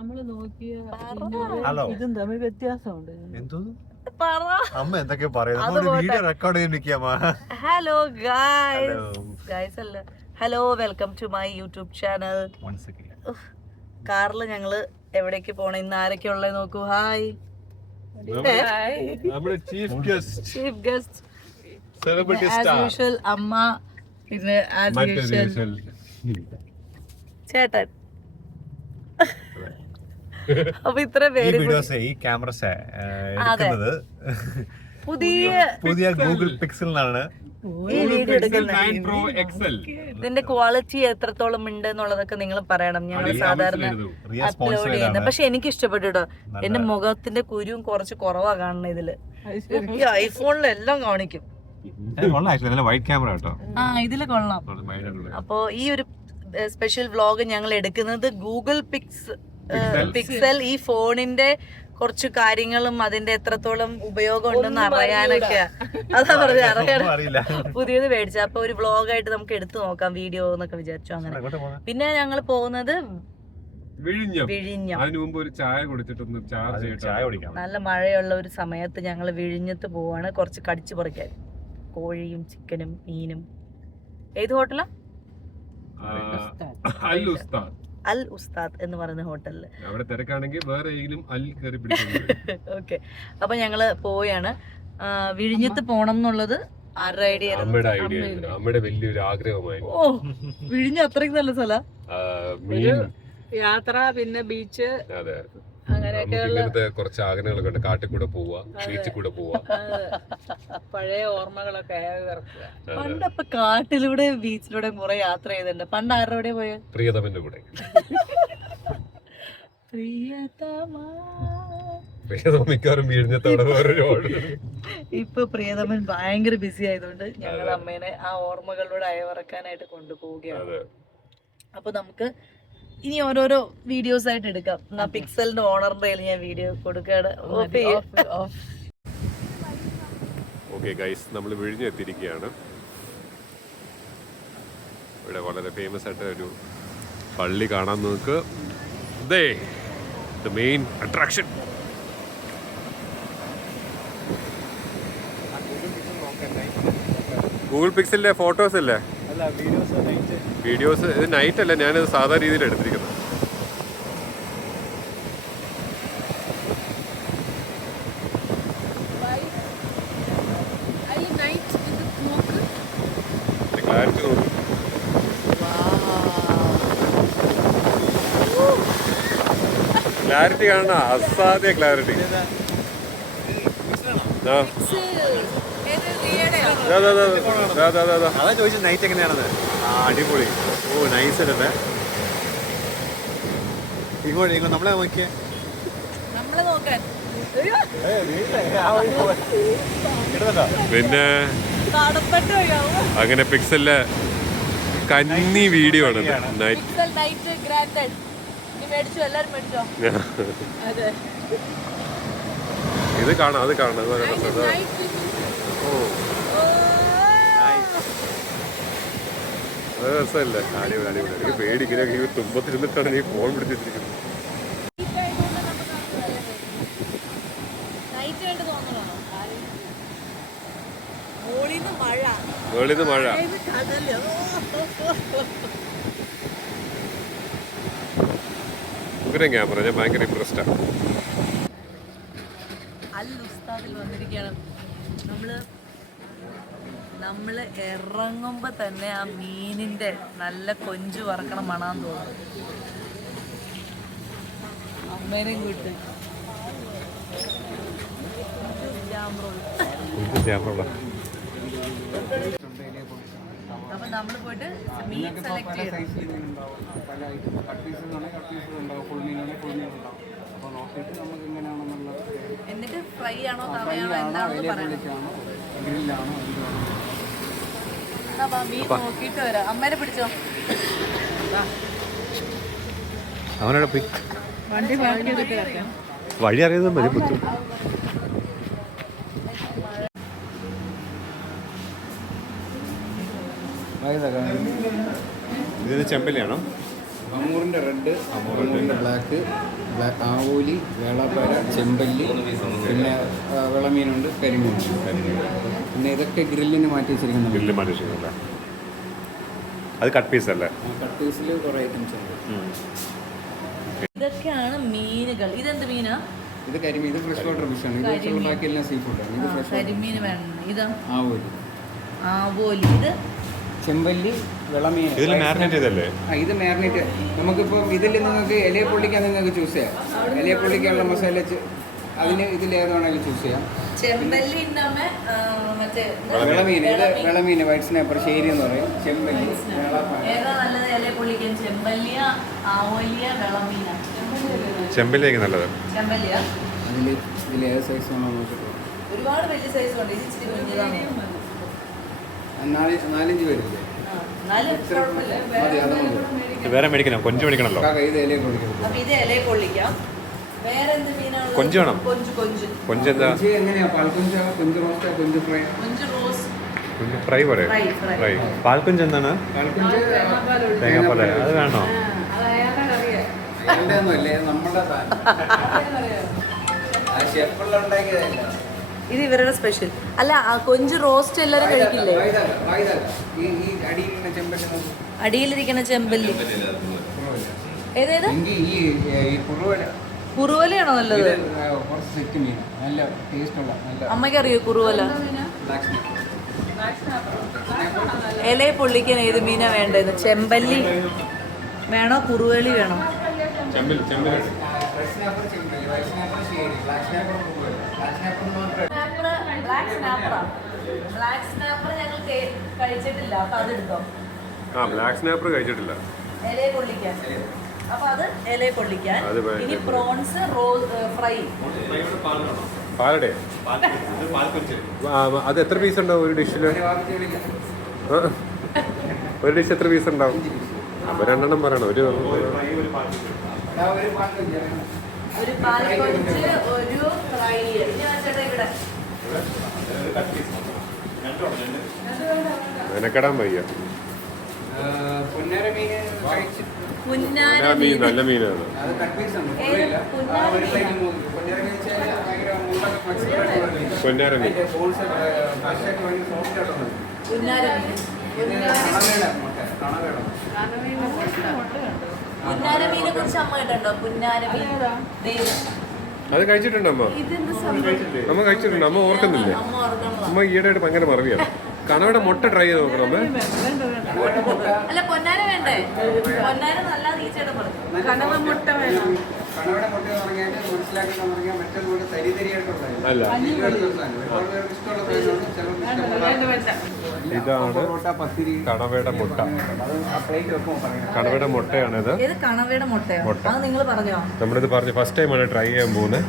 Hello ഇതും തമ്മിൽ വ്യത്യാസമുണ്ട്. അമ്മ എന്തൊക്കെ പറയുന്നത് വീഡിയോ റെക്കോർഡ് ചെയ്യാൻ നിൽക്കാമ. ഹലോ ഗായ്സ് അല്ല, hello, welcome to my YouTube channel. കാറില് ഞങ്ങള് എവിടേക്ക് പോണ, ഇന്ന് ആരൊക്കെ ഉള്ളത് നോക്കൂ. Hi, chief guest as usual അമ്മ, പിന്നെ ആസ് യൂഷ്വൽ ചേട്ടൻ. അപ്പൊ ഇത്ര പേര് ഈ ക്യാമറ എടുക്കുന്നത് പുതിയ ഗൂഗിൾ പിക്സലിനാണ്. ഇതിന്റെ ക്വാളിറ്റി എത്രത്തോളം ഉണ്ട് എന്നുള്ളതൊക്കെ നിങ്ങൾ പറയണം. ഞങ്ങൾ സാധാരണ അപ്ലോഡ് ചെയ്യുന്നത്, പക്ഷെ എനിക്ക് ഇഷ്ടപ്പെട്ടു കേട്ടോ. എന്റെ മുഖത്തിന്റെ കുരുവും കുറച്ച് കുറവാ കാണുന്നത് ഇതില്. ഐഫോണിലെല്ലാം കാണിക്കും. ഇതില് കൊള്ളാം. അപ്പൊ ഈ ഒരു സ്പെഷ്യൽ വ്ലോഗ് ഞങ്ങൾ എടുക്കുന്നത് ഗൂഗിൾ പിക്സൽ ഈ ഫോണിന്റെ കുറച്ച് കാര്യങ്ങളും അതിന്റെ എത്രത്തോളം ഉപയോഗം ഉണ്ടെന്ന് അറിയാനൊക്കെ, അതാ പറഞ്ഞ പുതിയത് മേടിച്ച. അപ്പൊ ഒരു വ്ലോഗായിട്ട് നമുക്ക് എടുത്തു നോക്കാം വീഡിയോ എന്നൊക്കെ വിചാരിച്ചു. അങ്ങനെ പിന്നെ ഞങ്ങൾ പോകുന്നത് വിഴിഞ്ഞം. നല്ല മഴയുള്ള ഒരു സമയത്ത് ഞങ്ങൾ വിഴിഞ്ഞത്ത് പോവാണ്, കുറച്ച് കടിച്ചു പറിക്കാൻ. കോഴിയും ചിക്കനും മീനും. ഏത് ഹോട്ടലാ? അൽ ഉസ്താദ് എന്ന് പറയുന്ന ഹോട്ടലില്. ഓക്കെ, അപ്പൊ ഞങ്ങള് പോയാണ്. വിഴിഞ്ഞത്ത് പോണം എന്നുള്ളത് ആരുടെ ഐഡിയ? അമ്മയുടെ വലിയൊരു ആഗ്രഹമായി. ഓ, വിഴിഞ്ഞ അത്രയ്ക്ക് നല്ല സ്ഥല. യാത്ര, പിന്നെ ബീച്ച്, അങ്ങനെയൊക്കെ കുറച്ച് ആഗ്രഹങ്ങളൊക്കെ ഉണ്ട്. കാട്ടിൽ കൂടെ പോവാ, ബീച്ചിൽ കൂടെ പോവാ, പഴയ ഓർമ്മകളൊക്കെ. പണ്ടപ്പൊ കാട്ടിലൂടെ ബീച്ചിലൂടെ കുറെ യാത്ര ചെയ്തിട്ടുണ്ട്. പണ്ട് ആരുടെ കൂടെ പോയ? പ്രിയതമന്റെ കൂടെ. പ്രിയതമിക്കാരും വീഴിഞ്ഞത്തോടെ ഇപ്പൊ പ്രിയതമൻ ഭയങ്കര ബിസി ആയതുകൊണ്ട് ഞങ്ങൾ അമ്മേനെ ആ ഓർമ്മകളിലൂടെ അയവറക്കാനായിട്ട് കൊണ്ടുപോവുകയാണ്. അപ്പൊ നമുക്ക് ഇനി ഓരോരോ വീഡിയോസ് ആയിട്ട് എടുക്കാം. പിക്സലിന്റെ ഓണറിന്റെ കയ്യിൽ ഞാൻ വീഡിയോ കൊടുക്കുകയാണ്. ഓക്കെ ഗൈസ്, നമ്മൾ വിഴിഞ്ഞ് എത്തിയിരിക്കുകയാണ്. ഇവിടെ വളരെ ഫേമസ് ആയിട്ട് ഒരു പള്ളി കാണാൻ നോക്ക്. The main attraction. ഗൂഗിൾ പിക്സലിലെ ഫോട്ടോസ് അല്ലേ? വീഡിയോസ്. ഇത് നൈറ്റ് അല്ല, ഞാനിത് സാധാ രീതിയിൽ എടുത്തിരിക്കുന്നത്. ക്ലാരിറ്റി നോക്കും. ക്ലാരിറ്റി കാണണ, അസാധ്യ ക്ലാരിറ്റി. അതാ ചോദിച്ചത് നൈറ്റ് എങ്ങനെയാണെന്ന്. അടിപൊളി. ഓ, നൈസ് അല്ലേ. ഇങ്ങോട്ട് നമ്മളെ നോക്കിയേ. പിന്നെ അങ്ങനെ പിക്സലിലെ കന്നി വീഡിയോ ആണ് ഇത് കാണാം. അത് കാണാം. അത് രസമല്ലേ? അടിപൊളി അടിപൊളി. എനിക്ക് പേടി, ഇങ്ങനെ തുമ്പത്തിരുന്നിട്ടാണ് നീ ഫോൺ പിടിച്ചിരിക്കുന്നത്. മുകളിൽ മഴ. ഉഗ്രം ക്യാമറ. ഞാൻ ഭയങ്കര ഇൻട്രസ്റ്റാണ്. അൽ ഉസ്താദിൽ വന്നിരിക്കുകയാണ്. നമ്മള് ഇറങ്ങുമ്പോ തന്നെ ആ മീനിന്റെ നല്ല കൊഞ്ചു വറക്കണം മണാൻ തോന്നും. അമ്മേനെയും കൂട്ട് അപ്പൊ നമ്മള് പോയിട്ട് മീൻ സെലക്ട് ചെയ്യണം. എന്നിട്ട് ഫ്രൈ ആണോ തവയാണോ എന്താണെന്ന് പറയണം. മീൻ നോക്കിട്ട് വരാം. അമ്മേനെ പിടിച്ചോ. അവനോട് പോയി വഴി അറിയുന്നത് മതി. ബുദ്ധിമുട്ട്. ഇതിന് ചെമ്പല്ലിയാണോ? അമൂറിന്റെ റെഡ്, അമൂറിന്റെ ബ്ലാക്ക്, ആവോലി, വേളാപ്പാര, ചെമ്പല്ലി, പിന്നെ വിളമീനുണ്ട്, കരിമീനുണ്ട്. പിന്നെ ഇതൊക്കെ ഗ്രില്ലിന് മാറ്റി വെച്ചിരിക്കുന്നത്. ഗ്രില്ല് മാറ്റി വെച്ചിരിക്കുന്നത് അത് കട്ട് പീസ് അല്ലേ? കട്ട് പീസിൽ കുറേ ഐറ്റംസ് ഉണ്ട്. ഇതൊക്കെയാണ് മീനുകൾ. ഇതെന്ത് മീനാ? ഇത് കരിമീൻ. ഇത് ഫ്രഷ് വാട്ടർ ഫിഷാണ്. ഇത് വെച്ചുള്ള ബാക്കി എല്ലാം സീ ഫുഡാണ്. ഇത് ഫ്രഷ് കരിമീൻ വേണം. ഇതാ ആവോലി. ആവോലി. ഇത് ചെമ്പല്ലി, വിളമീൻ. ഇതിൽ മാരിനേറ്റ് ചെയ്തല്ലേ? ഇത് മാരിനേറ്റ്. നമുക്കിപ്പോൾ ഇതിൽ നിങ്ങൾക്ക് ഇലയെ പൊള്ളിക്കാൻ നിങ്ങൾക്ക് ചൂസ് ചെയ്യാം. ഇലയെ പൊള്ളിക്കാനുള്ള മസാല അതിന് ഇതിൽ ഏതാണെങ്കിലും ചൂസ് ചെയ്യാം. ചെമ്പല്ലി വിളമീൻ. ഇത് വിളമീൻ, വൈറ്റ് സ്നാപ്പർ, ശേരി എന്ന് പറയും. ചെമ്പല്ലി, ഏതാ നല്ലത്? ഇലയെ പൊള്ളിക്കാൻ ചെമ്പല്ലിയ, ആവോലിയ, വിളമീന? ചെമ്പല്ലിയൊക്കെ നല്ലത്. ചെമ്പല്ലിയ. ഇതിൽ ഏത് സൈസ് വേണോ നോക്കിയിട്ട് ഒരുപാട് വലിയ സൈസ് ഉണ്ട്. ഇത് ഇച്ചിരി കുഞ്ഞിതാണ്. 4-5 പേരില്ലേ? മതി, അത് മതി. വേറെ മേടിക്കണം, കൊഞ്ച് മേടിക്കണല്ലോ. ഇത് ഇലയെ പൊള്ളിക്കണം. അപ്പൊ ഇത് ഇലയെ പൊള്ളിക്കാം. വേറെ എന്ത് മീനാണ്? കൊഞ്ച് വേണം. കൊഞ്ച് എന്താ? എങ്ങനെയാ? പാൽക്കൊഞ്ച, കൊഞ്ച് റോസ്റ്റ്, കൊഞ്ച് ഫ്രൈ. കൊഞ്ച് റോസ്, കൊഞ്ച് ഫ്രൈ പോലെ. ഫ്രൈ. പാൽക്കൊഞ്ച് എന്താണ്? പാൽക്കൊഞ്ച് തേങ്ങാപ്പാല്. അത് വേണോ? അയാളുടെ ഒന്നുമല്ലേ, നമ്മുടെ ഷെഫുള്ള ഉണ്ടാക്കിയതല്ല. ഇത് ഇവരുടെ സ്പെഷ്യൽ. അല്ല, കൊഞ്ച് റോസ്റ്റ് എല്ലാരും കഴിക്കില്ലേ? അടിയിലിരിക്കുന്ന ചെമ്പല്ലി ഏതേത്? കുറുവലയാണോ നല്ലത്? അമ്മയ്ക്ക് അറിയോ കുറുവല? ഇലയെ പൊള്ളിക്കാൻ ഏത് മീനാ വേണ്ടത്? ചെമ്പല്ലി വേണോ കുറുവലി വേണോ? ബ്ലാക്ക് സ്നാപ്പർ ഞങ്ങൾ കഴിച്ചിട്ടില്ല. അപ്പൊ അതെടുത്തോ. ബ്ലാക്ക് സ്നാപ്പർ കഴിച്ചിട്ടില്ല. ഇലയെ പൊള്ളിക്കാൻ. അപ്പൊ അത് ഇലയെ പൊള്ളിക്കാൻ. ഇനി പ്രോൺസ് ഫ്രൈ. പാലടേ? അത് എത്ര പീസ് ഉണ്ടാവും ഒരു ഡിഷില്? ഒരു ഡിഷ് എത്ര പീസ് ഉണ്ടാവും? അപ്പൊ 2 എണ്ണം പറയണം. ഒരു പാൽക്കൊഞ്ച്, ഒരു ഫ്രൈ. ചേട്ടാ ഇവിടെ മെനക്കെടാൻ വയ്യ. മീൻ നല്ല മീനാണ്. പൊന്നാര മീൻ. പുന്നാരമീനെ കുറിച്ച് അമ്മ കേട്ടോ? പുന്നാരമീൻ അത് കഴിച്ചിട്ടുണ്ടോ അമ്മ? അമ്മ കഴിച്ചിട്ടുണ്ട്. അമ്മ ഓർക്കുന്നില്ലേ? അമ്മ ഈയിടെയായിട്ട് ഭയങ്കര മറവിയാണ്. കണവയുടെ മുട്ട ട്രൈ ചെയ്ത് നോക്കണം അമ്മ. അല്ല, പൊന്നാര വേണ്ടേ? പൊന്നാര നല്ല തീച്ചയുടെ പറഞ്ഞു. കണവ മുട്ട വേണം. അല്ല, ഇതാണ് കണവയുടെ മുട്ട. കണവയുടെ മുട്ടയാണിത്. ഇത് കണവയുടെ മുട്ടയാണ്. അത് നിങ്ങൾ പറഞ്ഞോ? നമ്മളിത് പറഞ്ഞു. ഫസ്റ്റ് ടൈമാണ് ട്രൈ ചെയ്യാൻ പോകുന്നത്.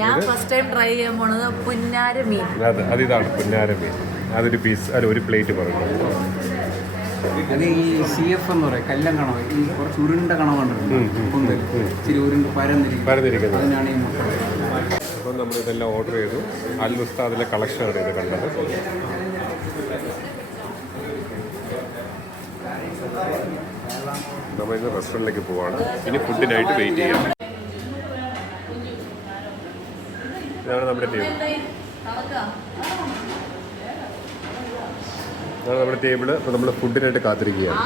ഞാൻ ഫസ്റ്റ് ടൈം ട്രൈ ചെയ്യാൻ പോണത് പുന്നാര മീൻ. ഇതാണ് പുന്നാര മീൻ. അതൊരു പീസ്, അല്ല ഒരു പ്ലേറ്റ് പറഞ്ഞു. അത് ഈ CF എന്ന് പറയും, കല്ലം കണവ. ഈ കുറച്ച് ഉരുണ്ട കണവുണ്ട്, ഇച്ചിരി ഉരുണ്ട് പരന്നിരിക്കുന്നത്. അതിനാണ് ഈ മുട്ട. അപ്പം നമ്മളിതെല്ലാം ഓർഡർ ചെയ്തു. അൽ ഉസ്താദിലെ കളക്ഷനാണ് ഇത് കണ്ടത്. നമ്മളിന്ന് റെസ്റ്റോറൻറ്റിലേക്ക് പോവാണ്. ഇനി ഫുഡിനായിട്ട് വെയിറ്റ് ചെയ്യാം. ഇതാണ് നമ്മുടെ ടേബിൾ. ഇതാണ് നമ്മുടെ ടേബിള്. അപ്പോൾ നമ്മൾ ഫുഡിനായിട്ട് കാത്തിരിക്കുകയാണ്.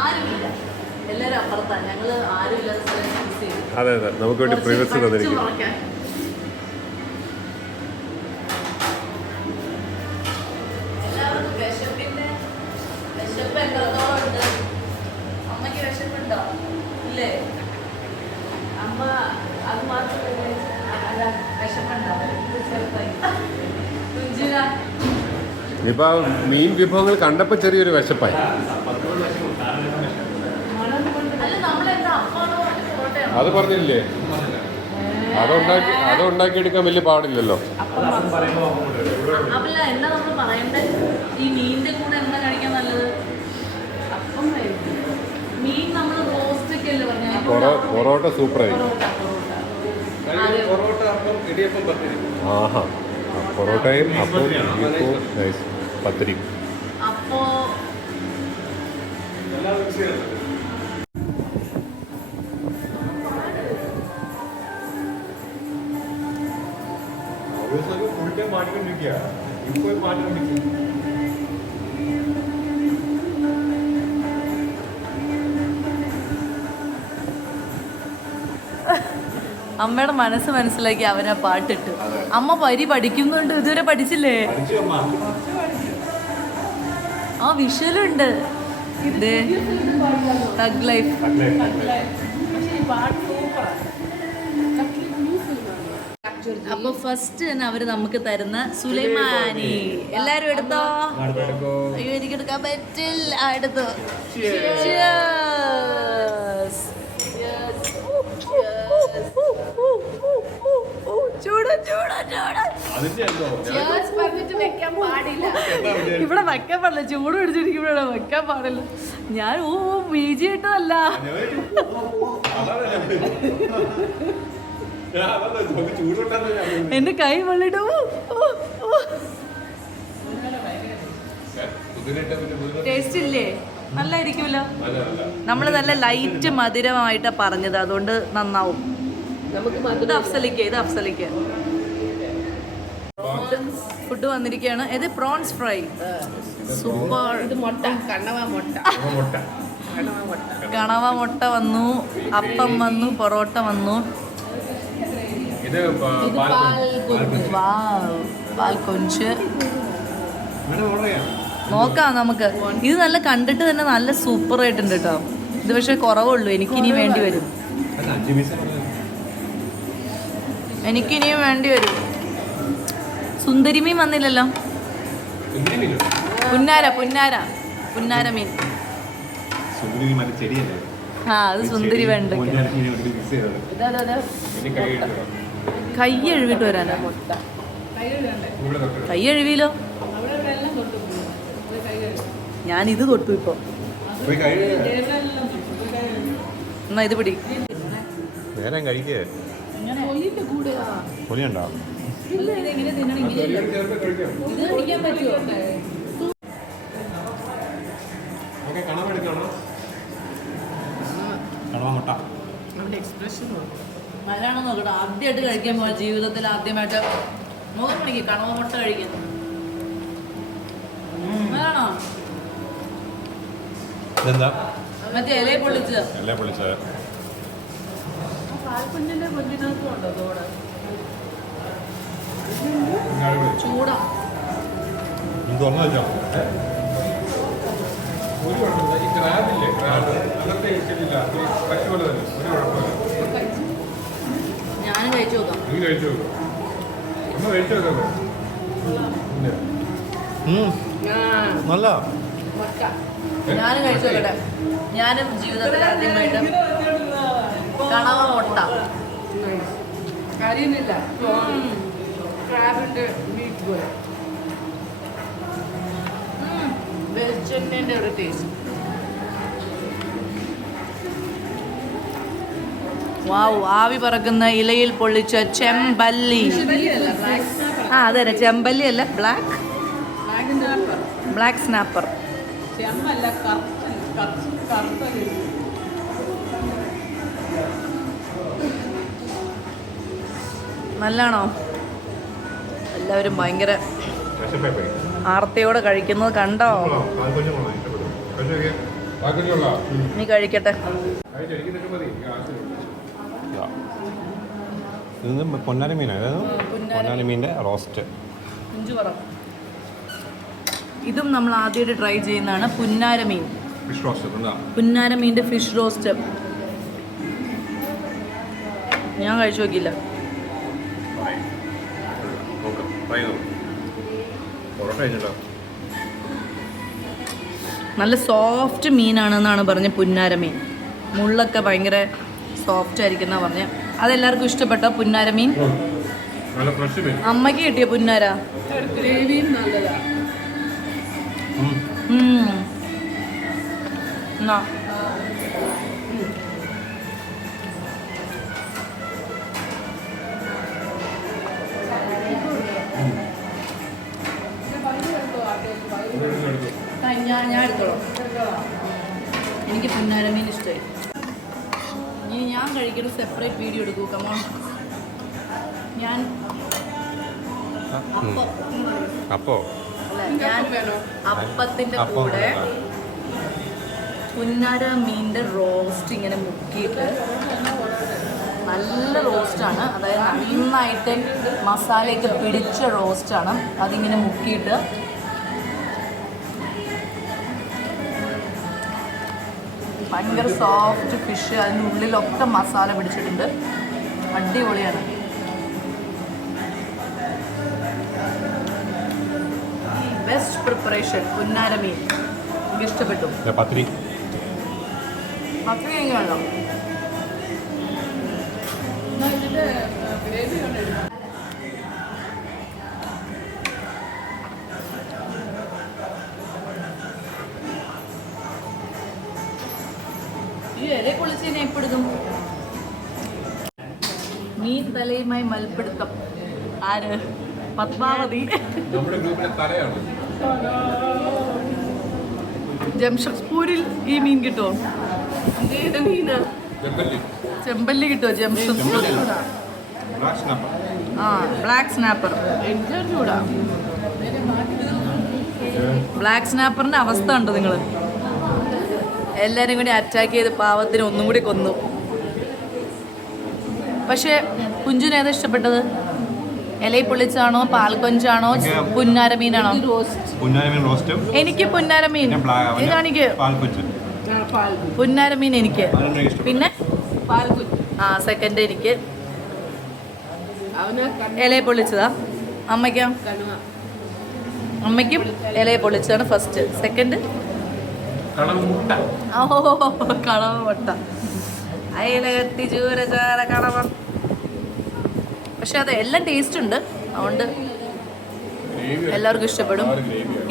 അതെ അതെ, നമുക്ക് വേണ്ടി പ്രൈവസി തന്നിരിക്കും. ഇനിയിപ്പോ മീൻ വിഭവങ്ങൾ കണ്ടപ്പോൾ ചെറിയൊരു വിശപ്പായി. അത് പറഞ്ഞില്ലേ? അതുണ്ടാക്കിയെടുക്കാൻ വലിയ പാടില്ലല്ലോ. ഈ മീനിന്റെ കൂടെ എന്താ കഴിക്കാൻ നല്ലത്? മീൻ നമ്മൾ റോസ്റ്റ് ഒക്കെ അല്ലേ പറഞ്ഞ? പൊറോട്ട സൂപ്പറായി. ആഹാ, പൊറോട്ടയും അപ്പം ബീഫും പത്തിരിയും. ഇതൊക്കെ മാറ്റിക്കൊണ്ടിരിക്കുക. ഇപ്പൊ മാറ്റിക്കൊണ്ടിരിക്കുക. അമ്മയുടെ മനസ്സ് മനസ്സിലാക്കി അവനാ പാട്ടിട്ട്. അമ്മ വരി പഠിക്കുന്നുണ്ട്, ഇതുവരെ പഠിച്ചില്ലേ? ആ വിഷ്വലുണ്ട്. Thug life. അപ്പൊ ഫസ്റ്റ് തന്നെ അവര് നമുക്ക് തരുന്ന സുലൈമാനി. എല്ലാരും എടുത്തോ? അയ്യോ എനിക്ക് എടുക്കാൻ പറ്റില്ല. എടുത്തോ. ചൂട് ചൂട് ചൂട്. ഇവിടെ വെക്കാൻ പാടില്ല, ചൂട് പിടിച്ചിരിക്കുമ്പോഴാണ് വെക്കാൻ പാടില്ല. ഞാൻ ബീജി ഇട്ടതല്ല. എന്റെ കൈ വെള്ളിട്ടു. ടേസ്റ്റ് ഇല്ലേ? നല്ലായിരിക്കുമല്ലോ. നമ്മൾ നല്ല ലൈറ്റ് മധുരമായിട്ടാ പറഞ്ഞത്, അതുകൊണ്ട് നന്നാവും. ഇത് അഫ്സലിക്ക, ഇത് അഫ്സലിക്ക. ഫുഡ് വന്നിരിക്കുകയാണ്. ഇത് പ്രോൺസ് ഫ്രൈ. സൂപ്പർ. കണവ മുട്ട വന്നു, അപ്പം വന്നു, പൊറോട്ട വന്നു. പാൽക്കൊഞ്ച് നോക്കാം നമുക്ക്. ഇത് നല്ല കണ്ടിട്ട് തന്നെ നല്ല സൂപ്പർ ആയിട്ടുണ്ട് കേട്ടോ. ഇത് പക്ഷെ കുറവുള്ളൂ, എനിക്കിനി വേണ്ടി വരും. എനിക്കിനിയും വേണ്ടി വരും. സുന്ദരിമീൻ വന്നില്ലല്ലോ. പുന്നാര പുന്നാര പുന്നാര മീൻ. ആ അത് സുന്ദരി വേണ്ട. കൈ എഴുവിട്ട് വരാനാ. കൈ എഴുവിയില്ലോ. ഞാനിത് തൊട്ടു ഇപ്പൊ. എന്നാ ഇത് പിടി. നേരം കഴിക്കേ പൊളിയുണ്ടോ? കണവമുട്ട നല്ലതാണോ നോക്കട്ടെ. ആദ്യമായിട്ട് കഴിക്കാൻ പോയ ജീവിതത്തിൽ ആദ്യമായിട്ട് മുഖം മണിക്ക് കണവ മുട്ട കഴിക്കുന്നു. നല്ലതാണോ? ഇതെന്താ? മറ്റേ ഇല പൊള്ളിച്ചത്. ഇല പൊള്ളിച്ചത്. പാൽക്കുഞ്ഞിന്റെ പൊന്നിനകത്തും ഉണ്ടോ തോട്? ചൂടാ. തുറന്നു വെച്ചോ. ഒരു കുഴപ്പമില്ല. ഈ ക്രാബില്ലേ, ക്രാബ് അതൊക്കെ ഇഷ്ടമില്ല. പശു പോലെ തന്നെ ഒരു കുഴപ്പമില്ല. ഞാനും കഴിച്ചു നോക്കാം. നീ കഴിച്ചു നോക്കാം. അമ്മ കഴിച്ചു നോക്കാം. നല്ല. ഞാനും കഴിച്ചു നോക്കട്ടെ. ഞാനും ജീവിതത്തിൽ ആദ്യമായിട്ട് കണവ മുട്ട. അറിയുന്നില്ല. ക്രാബിന്റെ മീറ്റ് പോലെ വെളിച്ചെണ്ണേന്റെ ഒരു ടേസ്റ്റ്. വാവ്, ആവി പറക്കുന്ന ഇലയിൽ പൊള്ളിച്ച ചെമ്പല്ലി. ആ അതെ, ചെമ്പല്ലി അല്ല, ബ്ലാക്ക് സ്നാപ്പർ. ചെമ്മല്ല, കറുത്ത. നല്ലാണോ? എല്ലാവരും ഭയങ്കര ആർത്തിയോടെ കഴിക്കുന്നത് കണ്ടോ? നീ കഴിക്കട്ടെ. ഇത് പൊന്നാര മീനാണ്. പൊന്നാര മീൻ്റെ റോസ്റ്റ്. ഇതും നമ്മൾ ആദ്യമായിട്ട് ട്രൈ ചെയ്യുന്നതാണ്. പുന്നാര മീൻ. Fish roast. പുന്നാര മീൻ്റെ ഫിഷ് റോസ്റ്റ് ഞാൻ കഴിച്ചു നോക്കിയില്ല. നല്ല സോഫ്റ്റ് മീനാണെന്നാണ് പറഞ്ഞത്. പുന്നാര മീൻ മുള്ളൊക്കെ ഭയങ്കര സോഫ്റ്റ് ആയിരിക്കുന്ന പറഞ്ഞ. അതെല്ലാവർക്കും ഇഷ്ടപ്പെട്ടോ പുന്നാര മീൻ? അമ്മയ്ക്ക് കിട്ടിയ പുന്നാര ഗ്രേവിയും നല്ലതാ. എന്നാ ഞാൻ എടുത്തോളാം. എനിക്ക് പുന്നാര മീൻ ഇഷ്ടമായി. ഇനി ഞാൻ കഴിക്കുന്ന സെപ്പറേറ്റ് വീഡിയോ എടുക്കൂ. കമോൺ. ഞാൻ അപ്പോ അല്ല, ഞാൻ അപ്പത്തിന്റെ കൂടെ പുന്നാര മീനിന്റെ റോസ്റ്റ് ഇങ്ങനെ മുക്കിയിട്ട്, നല്ല റോസ്റ്റാണ്, അതായത് നന്നായിട്ട് മസാലയൊക്കെ പിടിച്ച റോസ്റ്റാണ്. അതിങ്ങനെ മുക്കിയിട്ട് ഭയങ്കര സോഫ്റ്റ് ഫിഷ്, അതിനുള്ളിലൊക്കെ മസാല പിടിച്ചിട്ടുണ്ട്. അടിപൊളിയാണ്. ബെസ്റ്റ് പ്രിപ്പറേഷൻ പുന്നാര മീൻ. എനിക്ക് ഇഷ്ടപ്പെട്ടു. പത്തിരി പത്തിരി എങ്ങനെയാണോ? ഇതിന്റെ ഗ്രേവി കണ്ടെടുക്കാം. ഈ ഇല പൊളിച്ചതിനെ എപ്പെടുത്തും. മീൻ തലയുമായി മൽപ്പിടുത്തം. ആര്? പത്മാവതി. നമ്മുടെ ഗ്രൂപ്പിലെ തലയാണ്. ജംഷഡ്പൂരിൽ ഈ മീൻ കിട്ടുമോ? ഏത് മീനാ? ചെമ്പല്ലി കിട്ടുമോ? ജംഷഡ്പൂർ. ആ, ബ്ലാക്ക് സ്നാപ്പർ. എനിക്കറിഞ്ഞൂടാ. ബ്ലാക്ക് സ്നാപ്പറിന്റെ അവസ്ഥ ഉണ്ടോ നിങ്ങൾ? എല്ലാവരും കൂടി അറ്റാക്ക് ചെയ്ത് പാവത്തിന് ഒന്നും കൂടി കൊന്നു. പക്ഷെ കുഞ്ചുന് ഏതാ ഇഷ്ടപ്പെട്ടത്? ഇലയിൽ പൊള്ളിച്ചാണോ, പാൽക്കൊഞ്ചാണോ, പുന്നാര മീനാണോ? എനിക്ക് പുന്നാര മീൻ. ഇതാണെങ്കിൽ പുന്നാര മീൻ എനിക്ക്. പിന്നെ ആ സെക്കൻഡ് എനിക്ക് ഇലയിൽ പൊള്ളിച്ചതാ. അമ്മയ്ക്കോ? അമ്മയ്ക്കും ഇലയിൽ പൊള്ളിച്ചതാണ് ഫസ്റ്റ്. സെക്കൻഡ് കളവ മുട്ട. അയില കത്തി ചൂര ചാര കളവ. പക്ഷെ അത് എല്ലാം ടേസ്റ്റ് ഉണ്ട്, അതുകൊണ്ട് എല്ലാവർക്കും ഇഷ്ടപ്പെടും.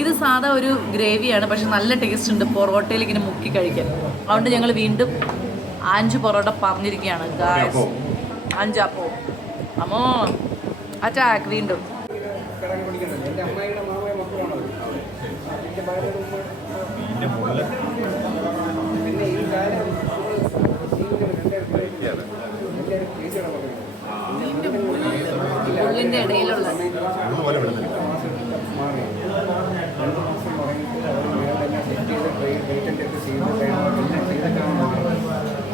ഇത് സാധാ ഒരു ഗ്രേവിയാണ്, പക്ഷെ നല്ല ടേസ്റ്റ് ഉണ്ട്. പൊറോട്ടയിൽ ഇങ്ങനെ മുക്കി കഴിക്കാൻ. അതുകൊണ്ട് ഞങ്ങൾ വീണ്ടും 5 പൊറോട്ട പറഞ്ഞിരിക്കുകയാണ്. 5 അപ്പോ അമ്മോ അറ്റാക്ക് വീണ്ടും. എൻ്റെ അമ്മായിയുടെ മാമയുടെ മക്കളാണത്. എൻ്റെ ഭാര്യയുടെ പിന്നെ ഈ കാര്യം ഉള്ളിൻ്റെ ഇടയിലുള്ള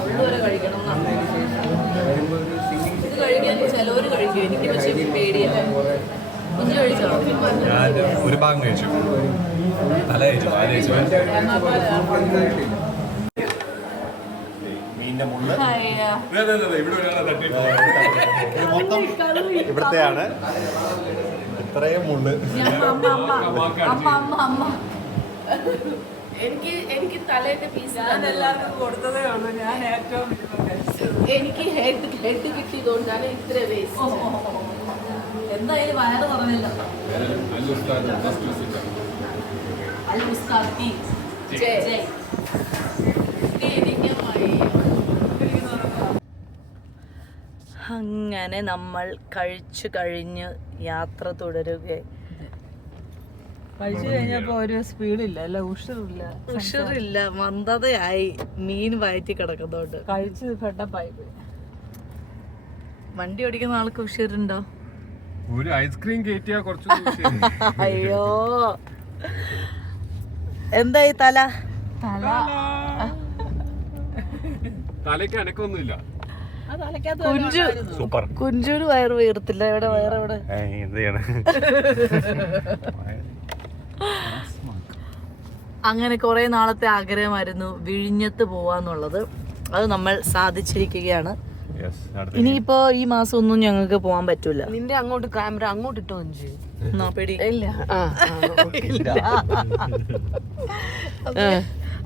ഉള്ളൂരെ കഴിക്കണം. ഇത് കഴിക്കാൻ ചിലവർ കഴിക്കും, എനിക്ക് പക്ഷേ പേടിയല്ല. കുഞ്ഞു കഴിച്ചോ? ഞാൻ ഒരു ഭാഗം കഴിച്ചു, തല കഴിച്ചു, പാല് കഴിച്ചു. മീനിന്റെ മുള്ള് ഇത് മൊത്തം ഇവിടത്തെയാണ്. ഇത്രയും മുള്ള്. എനിക്ക് തലേന്റെ പീസ് എല്ലാവർക്കും കൊടുത്തതേ ഉള്ളൂ. ഞാൻ ഏറ്റവും എനിക്ക് ഹെഡ് കിട്ടിയതുകൊണ്ടാണ് ഇത്ര വേസ്റ്റ്. എന്തായാലും വയറ് പറഞ്ഞില്ല. അങ്ങനെ നമ്മൾ കഴിച്ചു കഴിഞ്ഞ് യാത്ര തുടരുക. കഴിച്ചു കഴിഞ്ഞപ്പോ ഒരു സ്പീഡില്ല, അല്ല ഉഷറില്ല, മന്ദതയായി. മീൻ വയറ്റി കിടക്കുന്നോണ്ട് കഴിച്ച് ഫെഡപ്പായി. വണ്ടി ഓടിക്കുന്ന ആൾക്ക് ഉഷറുണ്ടോ? ഒരു ഐസ്ക്രീം കയറ്റിയാ കുറച്ച്. അയ്യോ, എന്തായി തല? തലയ്ക്ക് അനക്കൊന്നുമില്ല. സൂപ്പർ. കുഞ്ചുന് വയറ് വീർത്തില്ല. എവിടെ വയറെവിടെ? അങ്ങനെ കുറെ നാളത്തെ ആഗ്രഹമായിരുന്നു വിഴിഞ്ഞത്ത് പോവാന്നുള്ളത്. അത് നമ്മൾ സാധിച്ചിരിക്കുകയാണ്. ഇനിയിപ്പോ ഈ മാസം ഒന്നും ഞങ്ങൾക്ക് പോവാൻ പറ്റൂല. നിന്റെ അങ്ങോട്ട് ക്യാമറ അങ്ങോട്ട് ഇട്ടോ ഇല്ല.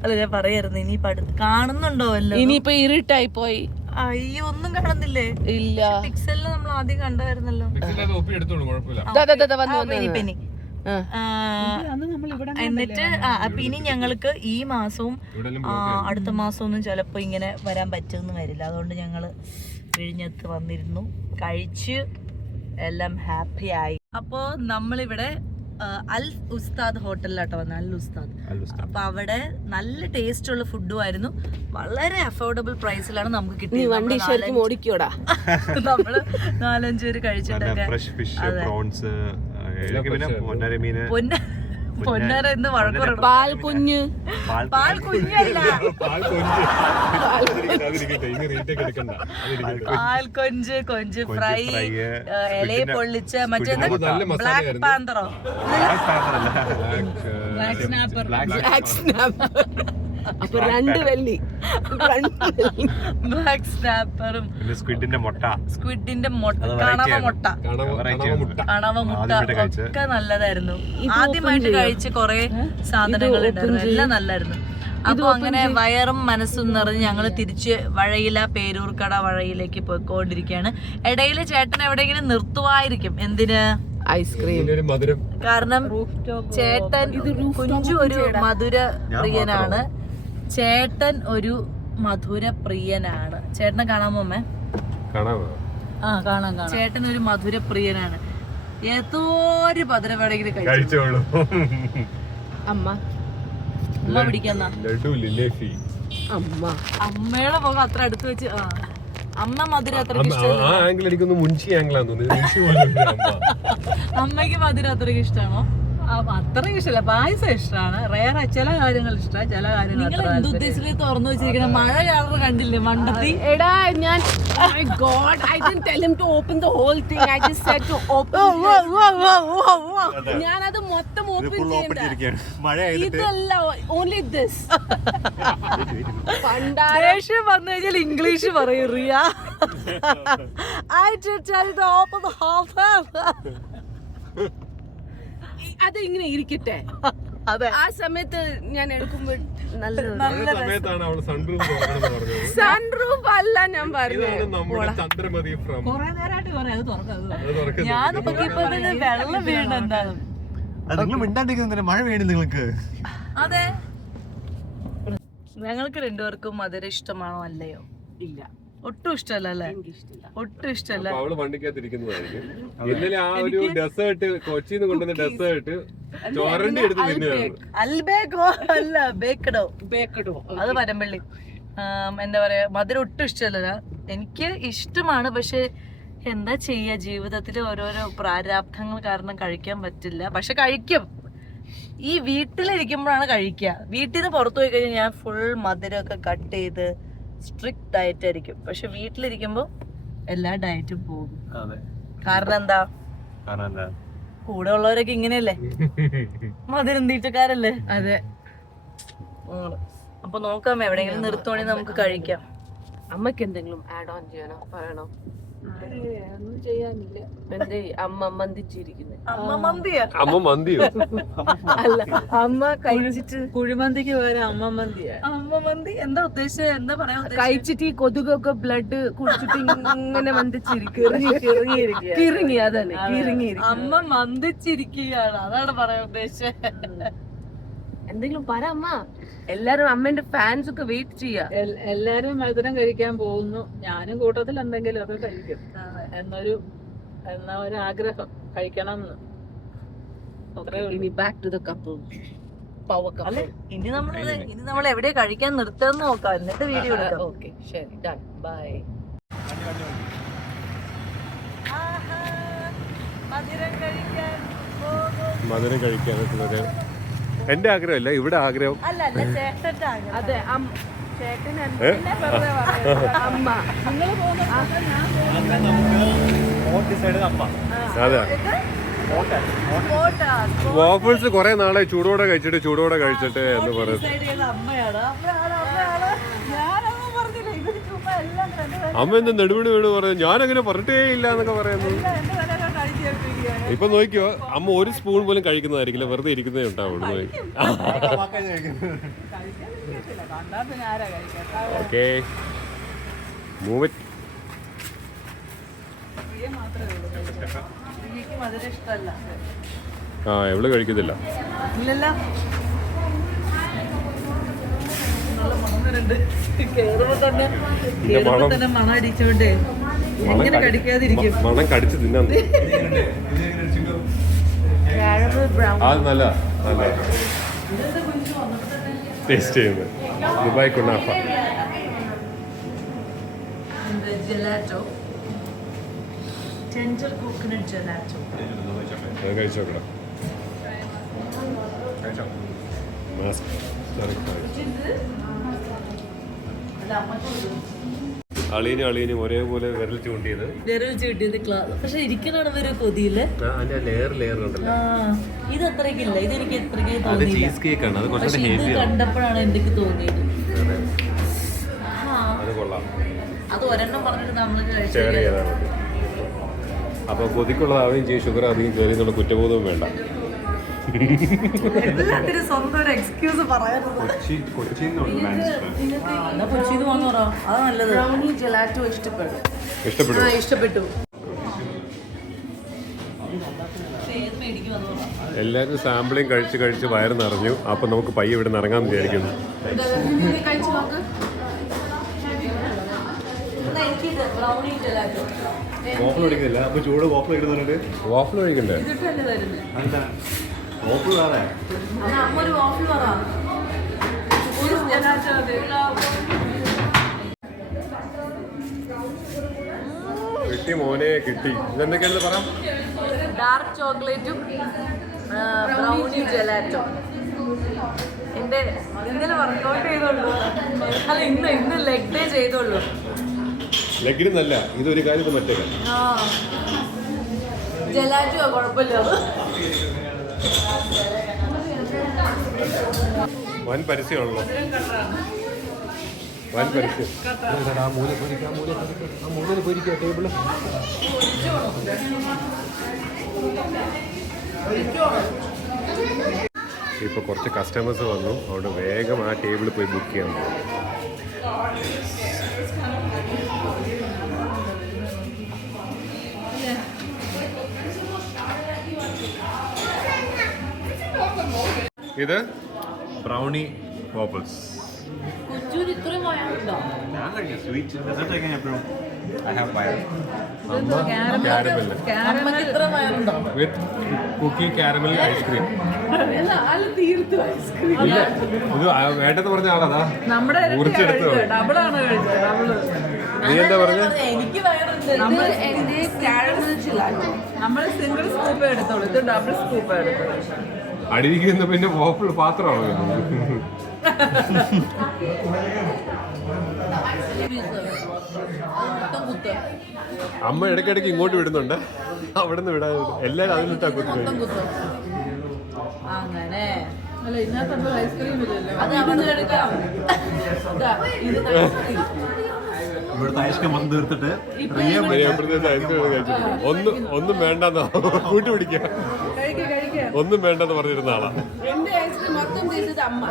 അല്ല, ഞാൻ പറയായിരുന്നു ഇനി കാണുന്നുണ്ടോ വല്ലോ? ഇനിയിപ്പോ ഇരുട്ടായി പോയി. അയ്യോ, ഒന്നും കാണുന്നില്ലേ? ഇല്ല. പിക്സലിൽ നമ്മൾ ആദ്യം കണ്ടായിരുന്നല്ലോ. പെനി. എന്നിട്ട് അപ്പൊ ഇനി ഞങ്ങൾക്ക് ഈ മാസവും അടുത്ത മാസമൊന്നും ചിലപ്പോ ഇങ്ങനെ വരാൻ പറ്റുമെന്ന് വരില്ല. അതുകൊണ്ട് ഞങ്ങള് വിഴിഞ്ഞത്ത് വന്നിരുന്നു, കഴിച്ച് എല്ലാം ഹാപ്പി ആയി. അപ്പോ നമ്മളിവിടെ അൽ ഉസ്താദ് ഹോട്ടലിലാട്ടോ വന്നത്, അൽ ഉസ്താദ്. അപ്പൊ അവിടെ നല്ല ടേസ്റ്റ് ഉള്ള ഫുഡും ആയിരുന്നു, വളരെ അഫോർഡബിൾ പ്രൈസിലാണ് നമുക്ക് കിട്ടിയത്. വണ്ടി ശരിക്കും ഓടിക്കോടാ. നമ്മള് 4-5 പേര് കഴിച്ചിട്ടൊക്കെ. പൊന്നാര എന്ന് വഴക്കുറ. പാൽ കുഞ്ഞ്, പാൽ കുഞ്ഞല്ല, പാൽ കൊഞ്ച്, കൊഞ്ച് ഫ്രൈ, ഇലയെ പൊള്ളിച്ച മറ്റേ ബ്ലാക്ക് പാന്തറോ, അപ്പൊ 2 വെള്ളി ബ്ലാക്ക് സ്നാപ്പറും സ്ക്വിഡിന്റെ മുട്ട, കണവ മുട്ട ഒക്കെ നല്ലതായിരുന്നു. ആദ്യമായിട്ട് കഴിച്ച കൊറേ സാധനങ്ങൾ ഉണ്ടായിരുന്നു, എല്ലാം നല്ലായിരുന്നു. അപ്പൊ അങ്ങനെ വയറും മനസ്സും നിറഞ്ഞ് ഞങ്ങള് തിരിച്ച് വഴയില, പേരൂർക്കട വഴയിലേക്ക് പോയിക്കൊണ്ടിരിക്കുകയാണ്. ഇടയിൽ ചേട്ടൻ എവിടെയെങ്കിലും നിർത്തുവായിരിക്കും. എന്തിന്? ഐസ്ക്രീം. കാരണം ചേട്ടൻ കുഞ്ചു ഒരു മധുര പ്രിയനാണ്, ചേട്ടൻ ഒരു മധുര പ്രിയനാണ്. ചേട്ടനെ കാണാമോ അമ്മേ? കാണാം. ചേട്ടൻ ഒരു മധുര പ്രിയനാണ്. ഏതോരു മധുര വേണമെങ്കിലും കഴിച്ചോളൂ. അമ്മ പിടിക്കുന്ന അമ്മയുടെ മുഖം അത്ര അടുത്ത് വെച്ച് അമ്മ മധുര അത്രയ്ക്ക് അമ്മയ്ക്ക് മധുര അത്രയ്ക്ക് ഇഷ്ടമാണോ? അത്രയും ഇഷ്ടമല്ല, പായസം ഇഷ്ടമാണ്. വേറെ ചില കാര്യങ്ങൾ ഇഷ്ടമാണ്, ചില കാര്യങ്ങൾ. നിങ്ങൾ എന്തുദ്ദേശിച്ച് തുറന്നു വെച്ചിരിക്കണം? മഴ കളർ കണ്ടില്ലേ മണ്ടത്തി? എടാ ഞാൻ my god, I didn't tell him to open the whole thing, I just said to open. ഞാനത് മൊത്തം ഓപ്പൺ ചെയ്യണ്ട, ഇതല്ല, only this. ദേഷ്യം വന്നു കഴിഞ്ഞാൽ ഇംഗ്ലീഷ് പറയും Riya. I did tell you to open the half. അത് ഇങ്ങനെ ഇരിക്കട്ടെ. അതെ, ആ സമയത്ത് ഞാൻ എടുക്കുമ്പോ സൺറൂഫ് അല്ല ഞാൻ പറഞ്ഞത്. ഞാനിപ്പോ വെള്ളം വീണ എന്താണ്? മഴ വേണം നിങ്ങൾക്ക്. അതെ, ഞങ്ങൾക്ക് 2 പേർക്കും മധുര ഇഷ്ടമാണോ അല്ലയോ? ഇല്ല, ഒട്ടും ഇഷ്ടമല്ല അല്ലേ? ഒട്ടും ഇഷ്ടമല്ല. അവള് വണ്ടിക്കകത്തിരിക്കുന്നതായിരിക്കും. ഇന്നലെ ആ ഒരു ഡെസേർട്ട് കൊച്ചിന്ന് കൊണ്ടുവന്ന ഡെസേർട്ട് ചോരണ്ടി എടുത്ത് തിന്നുകയാണ്. അൽബേക്കോ അല്ല, ബേക്കഡോ. അത് പരമ്പള്ളി. എന്താ പറയാ, മധുരം ഒട്ടും ഇഷ്ടമല്ല. എനിക്ക് ഇഷ്ടമാണ്, പക്ഷെ എന്താ ചെയ്യാ, ജീവിതത്തിൽ ഓരോരോ പ്രാരാബ്ധങ്ങൾ കാരണം കഴിക്കാൻ പറ്റില്ല. പക്ഷെ കഴിക്കും. ഈ വീട്ടിലിരിക്കുമ്പോഴാണ് കഴിക്കുക. വീട്ടിൽ നിന്ന് പുറത്തു പോയി കഴിഞ്ഞാൽ ഞാൻ ഫുൾ മധുരമൊക്കെ കട്ട് ചെയ്ത് സ്ട്രിക്റ്റ് ഡയറ്റ് ആയിരിക്കും. പക്ഷെ വീട്ടിലിരിക്കുമ്പോ എല്ലാ ഡയറ്റും പോകും. കാരണം എന്താ? കൂടെ ഉള്ളവരൊക്കെ ഇങ്ങനെയല്ലേ, മധുരം തീറ്റക്കാരല്ലേ. അതെ. അപ്പൊ നോക്കാം, എവിടെയെങ്കിലും നിർത്തുവാണെങ്കിൽ നമുക്ക് കഴിക്കാം. അമ്മക്ക് എന്തെങ്കിലും ആഡ് ഓൺ ചെയ്യണോ, പറയണോ? ഒന്നും ചെയ്യാനില്ല. എന്തേ അമ്മ മന്തിച്ചിരിക്കുന്നത്? അമ്മ മന്തിയോ? അല്ല, അമ്മ കഴിച്ചിട്ട് കുഴിമന്തിക്ക് പകരം അമ്മ മന്തിയാ. അമ്മ മന്തി എന്താ ഉദ്ദേശിച്ചത്? എന്താ പറയാ? കഴിച്ചിട്ട് ഈ കൊതുകൊക്കെ ബ്ലഡ് കുടിച്ചിട്ട് ഇങ്ങനെ മന്തിച്ചിരിക്കും. അതന്നെ, അമ്മ മന്തിച്ചിരിക്കുകയാണ്, അതാണ് പറയാൻ ഉദ്ദേശിച്ചത്. എന്തെങ്കിലും പറ അമ്മ. എല്ലാരും അമ്മേന്റെ ഫാൻസ് ഒക്കെ വെയിറ്റ് ചെയ്യാ. എല്ലാരും മധുരം കഴിക്കാൻ പോകുന്നു, ഞാനും കൂട്ടത്തിൽ എന്തെങ്കിലും ഒക്കെ കഴിക്കും എന്നാ ഒരു ആഗ്രഹം കഴിക്കണം എന്ന്. ഇനി back to the couple power couple. ഇനി നമ്മൾ എവിടെ കഴിക്കാൻ നിർത്തുമെന്ന് നോക്കാം, എന്നിട്ട് വീഡിയോ എടുക്കാം. ഓക്കെ, ശരി, ഡൺ, ബൈ. മധുരം കഴിക്കാനൊക്കെ എന്റെ ആഗ്രഹമല്ല, ഇവിടെ ആഗ്രഹം. അല്ല ചേട്ടന്റെ ആഗ്രഹം. അതെ, ചേട്ടന് അമ്മ. അതെ, വാഫിൾസ് കുറെ നാളെ ചൂടോടെ കഴിച്ചിട്ട് എന്ന് പറയുന്നത്. അമ്മ എന്താ നെടുവിട് വീട് പറയുന്നത്? ഞാനങ്ങനെ പറഞ്ഞിട്ടേ ഇല്ല എന്നൊക്കെ പറയുന്നു. ഇപ്പൊ നോക്കിയോ, അമ്മ ഒരു സ്പൂൺ പോലും കഴിക്കുന്നതായിരിക്കില്ല, വെറുതെ ഇരിക്കുന്നേ ഉണ്ടാവുള്ളൂ. Okay, move it. ആ, എവള് കഴിക്കത്തില്ല. ഇല്ലല്ലോ, മണം അടിച്ചോണ്ടേ എങ്ങനെ കടിക്കാതിരിക്കും? മണം കടിച്ച് തിന്നാൻ കാരമൽ ബ്രൗൺ അത് നല്ല ടേസ്റ്റ് ചെയ്യുന്നത് Dubai kunafa. Gelato, tender coconut gelato. അത് കഴിച്ചു നോക്കണം. അളിയനും ഒരേപോലെ വിരൽ ചൂണ്ടിയത് പക്ഷെ ഇരിക്കണ ഒരു കൊതിയില് ലെയർ ഉണ്ടല്ലോ. ഇത് അത്രയ്ക്കില്ല, ഇത് എനിക്ക് എത്രയ്ക്ക് അത് തോന്നിയില്ല. ചീസ് കേക്ക് ആണ്. അത് പക്ഷെ കുറച്ചുകൂടെ ഇത് ഹെവി ആണ്. കണ്ടപ്പോഴാണ് എനിക്ക് തോന്നിയത്. അത് കൊള്ളാം. അത് ഒരെണ്ണം പറഞ്ഞിട്ട് നമ്മൾ ഷെയർ ചെയ്താണ്. അപ്പോൾ കൊതിക്കുള്ളതാവുകയും ചെയ്യും, ഷുഗർ അധികം കയറി എന്നുള്ള കുറ്റബോധവും വേണ്ട. എല്ലാത്തിനും സ്വന്തം ഒരു എക്സ്ക്യൂസ് പറയാനുള്ളത്. കൊച്ചിന്ന് വന്നോറോ, അത് നല്ലത്. ബ്രൗണി ജെലാറ്റോ ഇഷ്ടപ്പെട്ടു. എല്ലാവരും സാമ്പിളിങ് കഴിച്ച് വയറ് നിറഞ്ഞു. അപ്പം നമുക്ക് പയ്യെ ഇവിടെ നിന്ന് ഇറങ്ങാൻ വിചാരിക്കുന്നു. കഴിച്ചു നോക്ക്. വാഫിൾ ഒഴിക്കുന്നില്ല. അപ്പൊ ചൂട് വാഫിൾ ഇടുന്നുണ്ട്. വാഫിൾ ഒഴിക്കണ്ടേ? വാഫിൾ വേറെ അമ്മ ഒരു വാഫിൾ പറ. കിട്ടി മോനെ, കിട്ടി. ഇതെന്തൊക്കെയാണെന്ന് പറ. ഡാർക്ക് ചോക്ലേറ്റും ബ്രൗണി ജെലാറ്റോ. എൻ്റെ ഇന്നലെ വർക്കൗട്ട് ചെയ്തോളൂ, അല്ല ഇന്ന് ലെഗ് ഡേ ചെയ്തോളൂ. ലെഗിന് നല്ല ഇതൊരു കാര്യം മറ്റേ ജെലാറ്റോ കുഴപ്പമില്ല. വൻ പരസ്യമാണല്ലോ, വൻ പരസ്യം. ടേബിള് ഇപ്പോൾ കുറച്ച് കസ്റ്റമേഴ്സ് വന്നു, അതുകൊണ്ട് വേഗം ആ ടേബിളിൽ പോയി ബുക്ക് ചെയ്യാൻ പോകും. ഇത് ബ്രൗണി വാഫിൾസ്. ഞാൻ കഴിക്കാം. സ്വീറ്റ് ഡെസേർട്ട് കഴിക്കാൻ എപ്പോഴും I have fire. With cookie caramel ice cream. ഇത് വേണ്ടെന്ന് പറഞ്ഞ ആളതാ മുറിച്ചെടുത്തോ. നീ എന്താ പറഞ്ഞ? എനിക്ക് വയറുണ്ട്. നമ്മൾ സിംഗിൾ സ്കൂപ്പ് എടുത്തോളൂ, ഇത് ഡബിൾ സ്കൂപ്പ് എടുത്തോളൂ. അടിയിരിക്കുന്ന പിന്നെ വാഫിൾ പാത്രമാണ്. അമ്മ ഇടയ്ക്കിടയ്ക്ക് ഇങ്ങോട്ട് വിടുന്നുണ്ട്, അവിടെ നിന്ന് വിടാതെ എല്ലാവരും അതിലിട്ടാ കുത്തി കഴിയും. അങ്ങനെ അല്ല, ഇതിനകത്ത് ഐസ്ക്രീം ഇല്ലല്ലോ. അത് അവിടെ എടുക്കാം. ഇവിടുത്തെ ഐസ്ക്രീം വന്ന് തീർത്തിട്ട് ഒന്നും വേണ്ടെന്നോ കൂട്ടി പിടിക്കുക. ഒന്നും വേണ്ടെന്ന് പറഞ്ഞിരുന്ന ആളാ. എന്റെ ഐസ്ക്രീം മൊത്തം തീർത്തിട്ട് അമ്മ.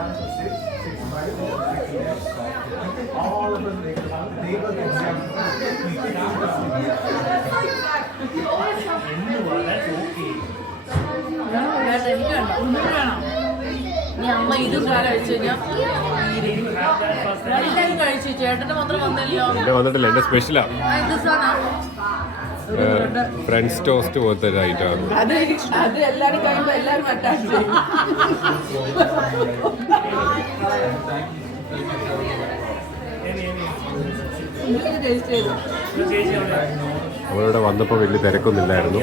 ഇനി അമ്മ ഇതും കഴിച്ചു കഴിഞ്ഞാൽ എല്ലാവരും കഴിച്ചു. ചേട്ടന് മാത്രം വന്നല്ലോ. എന്റെ വന്നിട്ടില്ല, എന്റെ സ്പെഷ്യലാ. ഫ്രഞ്ച് ടോസ്റ്റ് പോലത്തെ ഒരു ഐറ്റമാണ്. അത് എല്ലാരും കഴിയുമ്പോ എല്ലാരും അറ്റാച്ച് ചെയ്യും. നമ്മളിവിടെ വന്നപ്പോൾ വലിയ തിരക്കൊന്നുമില്ലായിരുന്നു.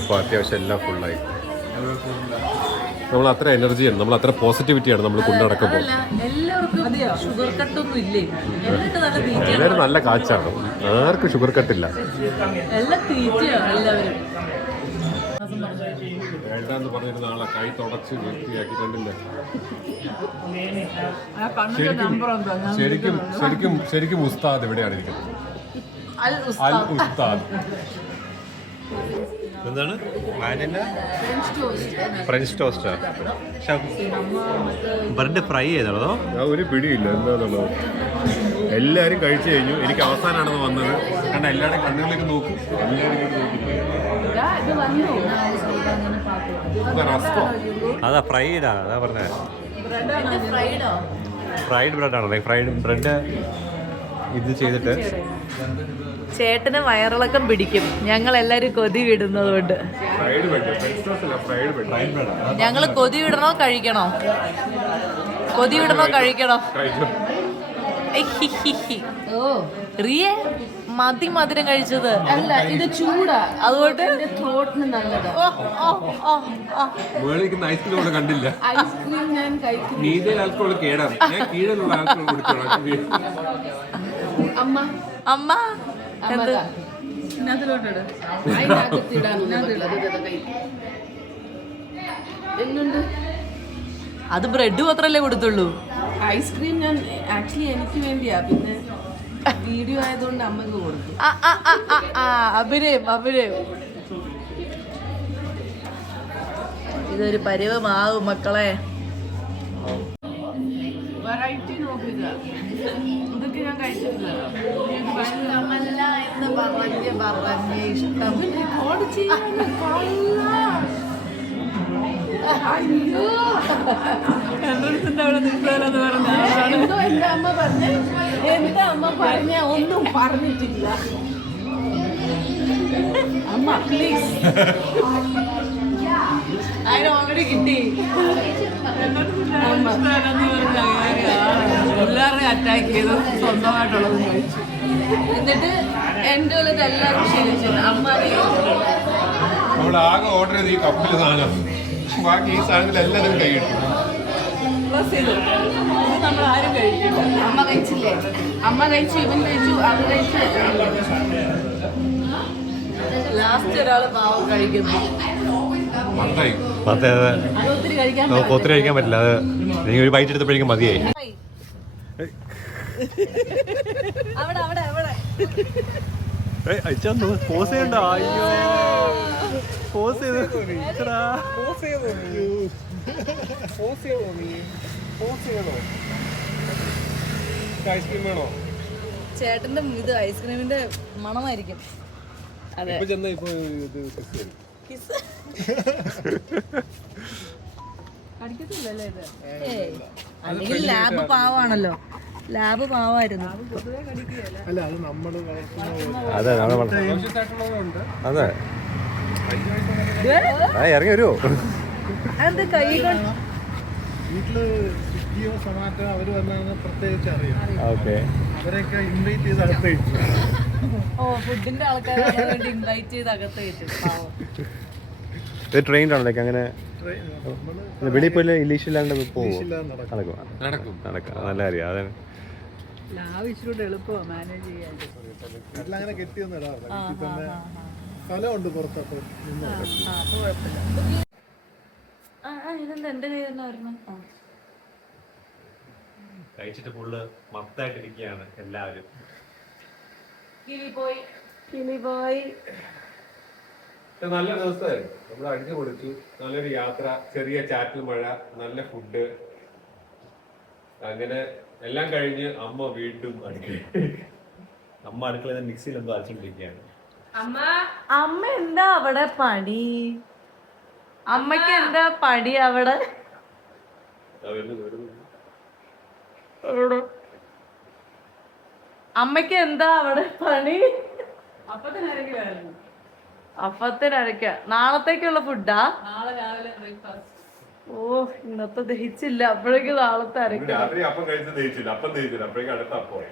ഇപ്പോൾ അത്യാവശ്യം എല്ലാം ഫുള്ളായി. നമ്മൾ അത്ര എനർജിയാണ്, നമ്മൾ അത്ര പോസിറ്റിവിറ്റിയാണ് നമ്മൾ കൊണ്ടു നടക്കുമ്പോൾ. എല്ലാവർക്കും ഷുഗർ കട്ടൊന്നും ഇല്ലേ? എല്ലാവർക്കും നല്ല തീറ്റ, എല്ലാവരും നല്ല കാച്ചാണ്, ആർക്കും ഷുഗർ കട്ടില്ല. എല്ലാം തീറ്റയാണ് എല്ലാവരും. വേണ്ടാന്ന് പറഞ്ഞിരുന്ന ആളെ കൈ തുടച്ച് വൃത്തിയാക്കി കണ്ടില്ല. ശരിക്കും ഉസ്താദ് എവിടെയാണ് ഇരിക്കുന്നത്? അൽ ഉസ്താദ്. എന്താണ് ഫ്രഞ്ച് ടോസ്റ്റാ? ബ്രെഡ് ഫ്രൈ ചെയ്തോ? ആ ഒരു പിടിയില്ല എന്താന്നുള്ളത്. എല്ലാവരും കഴിച്ചു കഴിഞ്ഞു. എനിക്ക് അവസാനമാണെന്ന് വന്നത്. കണ്ട എല്ലാവരുടെയും കണ്ണുകളിലേക്ക് നോക്കും. അതാ ഫ്രൈഡാ, അതാ പറഞ്ഞേ. ഫ്രൈഡ് ബ്രെഡാണ്. ഫ്രൈഡ് ബ്രെഡ് ഇത് ചെയ്തിട്ട് ചേട്ടന് വയറിളക്കം പിടിക്കും, ഞങ്ങൾ എല്ലാരും കൊതി വിടുന്നതുകൊണ്ട്. ഞങ്ങള് കൊതി വിടണോ കഴിക്കണോ? കൊതി വിടണോ കഴിക്കണോ? ഓ റിയേ മതി മധുരം കഴിച്ചത് അല്ല, ഇത് ചൂടാ, അതുകൊണ്ട് ത്രോട്ടിന് നല്ലതാ. ഐസ്ക്രീം കണ്ടില്ല. ഐസ്ക്രീം ഞാൻ കഴിക്കും. നീതിയിൽ ആൽക്കോൾ കേടാണ്. ഞാൻ കീഴിലുള്ള ആൽക്കോൾ കുടിച്ചോളാം. അമ്മ അമ്മ എന്ത് എന്നുണ്ട്? അത് ബ്രെഡ് മാത്രല്ലേ കൊടുത്തുള്ളൂ. ഐസ്ക്രീം ഞാൻ ആക്ച്വലി എനിക്ക് വേണ്ടിയാ, പിന്നെ വീഡിയോ ആയതുകൊണ്ട് അമ്മക്ക് കൊടുക്കും. അഭിനയം അഭിനയം. ഇതൊരു പരുവമാകും മക്കളെ. വെറൈറ്റി നോക്കുക, ഇതൊക്കെ ഞാൻ കഴിച്ചിട്ടില്ല. ഇഷ്ടമല്ല എന്ന് പറഞ്ഞ് ഇഷ്ടം. എന്തോ എന്റെ അമ്മ പറഞ്ഞ ഒന്നും പറഞ്ഞിട്ടില്ല. അമ്മ പ്ലീസ്. അതിന് ഓൾറെഡി കിട്ടി. എല്ലാവരെയും അറ്റാക്ക് ചെയ്തു, സ്വന്തമായിട്ടുള്ളത് കഴിച്ചു. എന്നിട്ട് എന്റെ ഉള്ളത് എല്ലാവരും ശീലിച്ചു. അമ്മ നമ്മളാകെ ഓർഡർ ചെയ്ത് ഈ കപ്പില് സാധനം, ബാക്കി ഈ സാധനത്തിൽ എല്ലാവരും കൈ കിട്ടും. നമ്മൾ ആരും കഴിക്കില്ല. അമ്മ കഴിച്ചില്ലേ? അമ്മ കഴിച്ചു, ഇവൻ കഴിച്ചു, അത് കഴിച്ചു. ലാസ്റ്റ് ഒരാള് പാവം കഴിക്കുന്നു. മത്തായി ഒത്തിരി കഴിക്കാൻ നമുക്ക് ഒത്തിരി കഴിക്കാൻ പറ്റില്ല. അത് നീ ഒരു ബൈറ്റ് എടുത്തപ്പോഴേക്കും മതിയായി. അവിടെ അവിടെ അവിടെ പോസ് ചെയ്യണ്ട. അയ്യോ പോസ് ചെയ്ത് ഐസ്ക്രീം വേണോ? ചേട്ടന്റെ ഇത് ഐസ്ക്രീമിന്റെ മണമായിരിക്കും. അതെ അല്ലെങ്കിൽ ലാബ് പാവാണല്ലോ. ലാബ് പാവായിരുന്നു. അതെ അതെ ഇറങ്ങി വരുമോ? അതെന്താ കൈ കൊണ്ട് വീട്ടില് സ്വിഗ്ഗിയോ സൊമാറ്റോ അവര് വന്നാണ് പ്രത്യേകിച്ച് അറിയാം. ഓക്കെ അവരെയൊക്കെ ഇൻവൈറ്റ് ചെയ്ത് അകത്തേക്ക്. ഓ ഫുഡിന്റെ ആൾക്കാരെ വേണ്ടി ഇൻവൈറ്റ് ചെയ്ത് അകത്ത് കയറ്റും. പാവം. ഇത് ട്രെയിൻ ആണല്ലോ അങ്ങനെ വെളിയിൽ പോലെ ഇംഗ്ലീഷില്ലാണ്ട് പോകും. നടക്കും. നടക്കാം നല്ല കാര്യം. അതെ ആവശ്യമായിട്ട് എളുപ്പമാണ് മാനേജ് ചെയ്യാൻ. എല്ലാം അങ്ങനെ കെട്ടിയൊന്നും ഇടാറില്ല. വീട്ടിൽ തന്നെ സ്ഥലമുണ്ട് പുറത്തപ്പോ. ഇതെന്താ എന്റെ കയ്യിൽ തന്നെ വരണം. കഴിച്ചിട്ട് ഫുള്ള് മത്തായിട്ടിരിക്കുകയാണ് എല്ലാവരും. നല്ല ദിവസമായിരുന്നു. നമ്മൾ അടിച്ചു കൊടുത്തു. നല്ലൊരു യാത്ര, ചെറിയ ചാറ്റൽ മഴ, നല്ല ഫുഡ്, അങ്ങനെ എല്ലാം കഴിഞ്ഞ് അമ്മ വീണ്ടും അമ്മ അടുക്കള മിക്സിയിൽ എന്തോ അരച്ചിട്ടിരിക്കുകയാണ്. അമ്മ എന്താ അവിടെ പണി? അമ്മക്ക് എന്താ പണി അവിടെ? അമ്മക്ക് എന്താ അവിടെ പണി? അപ്പത്തിനരക്ക. നാളത്തേക്കുള്ള ഫുഡാ? നാളെ രാവിലെ ബ്രേക്ക്ഫാസ്റ്റ്. ഓ ഇന്നത്തെ ദഹിച്ചില്ല, അപ്പോഴേക്ക് നാളത്തെ അരക്ക. രാത്രി അപ്പം കഴിച്ച് ദഹിച്ചില്ല, അപ്പം ദഹിച്ചില്ല, അപ്പോഴേക്കും അടുത്ത അപ്പം.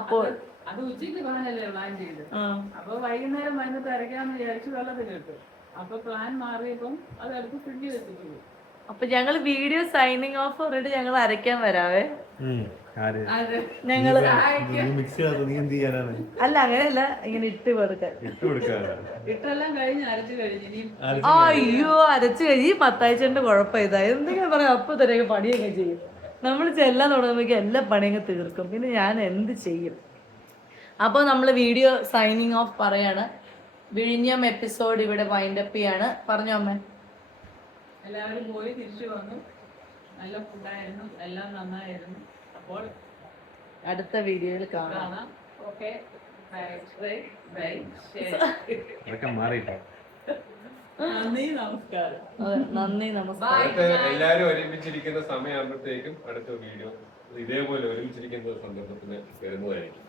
അപ്പോൾ അത് ഉച്ചയ്ക്ക് പ്ലാനല്ലേ പ്ലാൻ ചെയ്ത്. അപ്പൊ വൈകുന്നേരം വന്നിട്ട് അരയ്ക്കാന്ന് വിചാരിച്ചു വെള്ളത്തിൽ ഇട്ടു. അപ്പൊ പ്ലാൻ മാറിയപ്പം അത് അടുത്ത് ഫ്രിഡ്ജിൽ വെച്ചിട്ടു. അപ്പൊ ഞങ്ങള് വീഡിയോ സൈനിങ് ഓഫ് പറഞ്ഞിട്ട് ഞങ്ങൾ അരയ്ക്കാൻ വരാവേ. ഞങ്ങള് അല്ല അങ്ങനെയല്ല, ഇങ്ങനെ ഇട്ട് കൊടുക്കാൻ. ഇട്ടെല്ലാം കഴിഞ്ഞ് അരച്ചു കഴിഞ്ഞ് ഇനി അയ്യോ അരച്ചു കഴിഞ്ഞ് പത്താഴ്ചന്റെ കുഴപ്പം ഇതാ. എന്തെങ്കിലും പറയാം, അപ്പൊ തന്നെ പണിയൊക്കെ ചെയ്യും. നമ്മൾ ചെല്ലാൻ തുടങ്ങുമ്പോഴേക്കും എല്ലാ പണിയൊക്കെ തീർക്കും. പിന്നെ ഞാൻ എന്ത് ചെയ്യും? അപ്പോൾ നമ്മൾ വീഡിയോ സൈനിങ് ഓഫ് പറയാണ്. വിഴിഞ്ഞം എപ്പിസോഡ് ഇവിടെ വൈൻഡപ്പ് ചെയ്യാണ്. പറഞ്ഞോ അമ്മ. എല്ലാവരും പോയി തിരിച്ചു വന്നു. നല്ല ഫുഡായിരുന്നു, എല്ലാം നന്നായിരുന്നു. അപ്പോൾ അടുത്ത വീഡിയോയിൽ കാണാം. ഓക്കെ, നന്ദി നമസ്കാരം. നന്ദി നമസ്കാരം. എല്ലാരും ഒരുമിച്ചിരിക്കുന്ന സമയമാകുമ്പോഴത്തേക്കും അടുത്ത വീഡിയോ ഇതേപോലെ ഒരുമിച്ചിരിക്കുന്ന സന്ദർഭത്തിന് വരുന്നതായിരിക്കും.